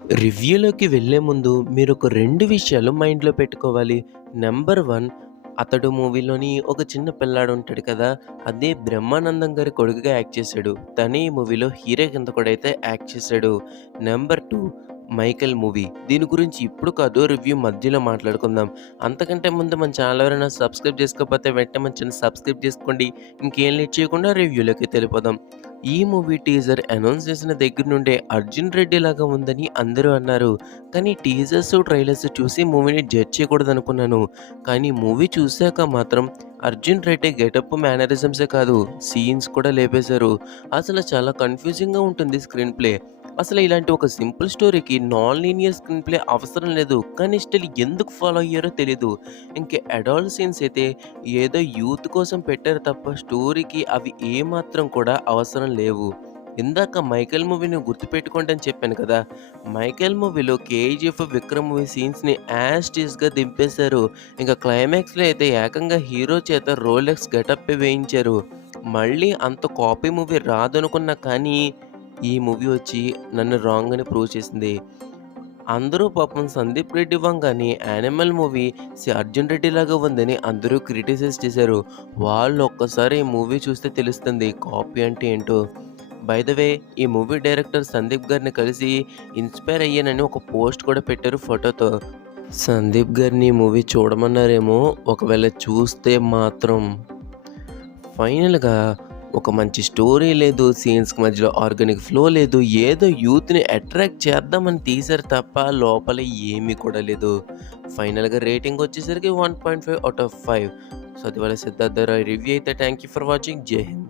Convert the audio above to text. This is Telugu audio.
రివ్యూలోకి వెళ్ళే ముందు మీరొక 2 విషయాలు మైండ్‌లో పెట్టుకోవాలి. నంబర్ 1, అతడు మూవీలోని ఒక చిన్న పిల్లాడు ఉంటాడు కదా! అదే బ్రహ్మానందం గారి కొడుకుగా యాక్ట్ చేశాడు. తనే ఈ మూవీలో హీరో కింద కూడా అయితే యాక్ట్ చేశాడు. Number 2, 'Michael' movie. దీని గురించి ఇప్పుడు కాదు, రివ్యూ మధ్యలో మాట్లాడుకుందాం. అంతకంటే ముందు మన ఛానల్ ఎవరైనా సబ్స్క్రైబ్ చేసుకోకపోతే వెంటనే మన ఛానల్ సబ్స్క్రైబ్ చేసుకోండి. ఇంకేం లేట్ చేయకుండా రివ్యూలోకి వెళ్ళిపోదాం. ఈ మూవీ టీజర్ అనౌన్స్ చేసిన దగ్గర నుండే 'అర్జున్ రెడ్డి' లాగా ఉందని అందరూ అన్నారు. కానీ టీజర్స్, ట్రైలర్స్ చూసి మూవీని జడ్జ్ చేయకూడదనుకున్నాను. కానీ మూవీ చూసాక మాత్రం 'అర్జున్ రెడ్డి' గెటప్, మేనరిజమ్సే కాదు, సీన్స్ కూడా లేపేశారు. అసలు చాలా కన్‌ఫ్యూజింగ్‌గా ఉంటుంది స్క్రీన్ ప్లే. అసలు ఇలాంటి ఒక సింపుల్ స్టోరీకి నాన్ లీనియర్ స్క్రీన్ ప్లే అవసరం లేదు. కానీ స్టిల్ ఎందుకు ఫాలో అయ్యారో తెలీదు. ఇంక అడల్ట్ సీన్స్ అయితే ఏదో యూత్ కోసం పెట్టారు తప్ప స్టోరీకి అవి ఏమాత్రం కూడా అవసరం లేవు. ఇందాక 'మైకేల్' మూవీని గుర్తుపెట్టుకోండి అని చెప్పాను కదా! 'మైకేల్' మూవీలో 'కేజీఎఫ్', 'విక్రమ్' మూవీ సీన్స్‌ని యాజ్ టీజ్‌గా దింపేశారు. ఇంక క్లైమాక్స్‌లో అయితే ఏకంగా హీరో చేత రోలెక్స్ గెటప్పే వేయించారు. మళ్ళీ అంత కాపీ మూవీ రాదనుకున్నా కానీ ఈ మూవీ వచ్చి నన్ను రాంగ్ అని ప్రూవ్ చేసింది. అందరూ పాపం 'సందీప్ రెడ్డి' వంగాని 'యానిమల్' మూవీ 'అర్జున్ రెడ్డి' లాగా ఉందని అందరూ క్రిటిసైజ్ చేశారు. వాళ్ళు ఒక్కసారి ఈ మూవీ చూస్తే తెలుస్తుంది కాపీ అంటే ఏంటో. బై ద వే, ఈ మూవీ డైరెక్టర్ సందీప్ గారిని కలిసి ఇన్‌స్పైర్ అయ్యానని ఒక పోస్ట్ కూడా పెట్టారు ఫోటోతో. సందీప్ గారిని ఈ మూవీ చూడమన్నారేమో, ఒకవేళ చూస్తే మాత్రం ఫైనల్‌గా ఒక మంచి స్టోరీ లేదు, సీన్స్‌కి మధ్యలో ఆర్గానిక్ ఫ్లో లేదు. ఏదో యూత్‌ని అట్రాక్ట్ చేద్దామని తీశారు తప్ప లోపల ఏమీ కూడా లేదు. ఫైనల్‌గా రేటింగ్ వచ్చేసరికి 1.5 ఔట్ ఆఫ్ 5. సో, అది వాళ్ళ సిద్ధార్థ రాయ్ రివ్యూ అయితే. Thank you for watching. జై హింద్.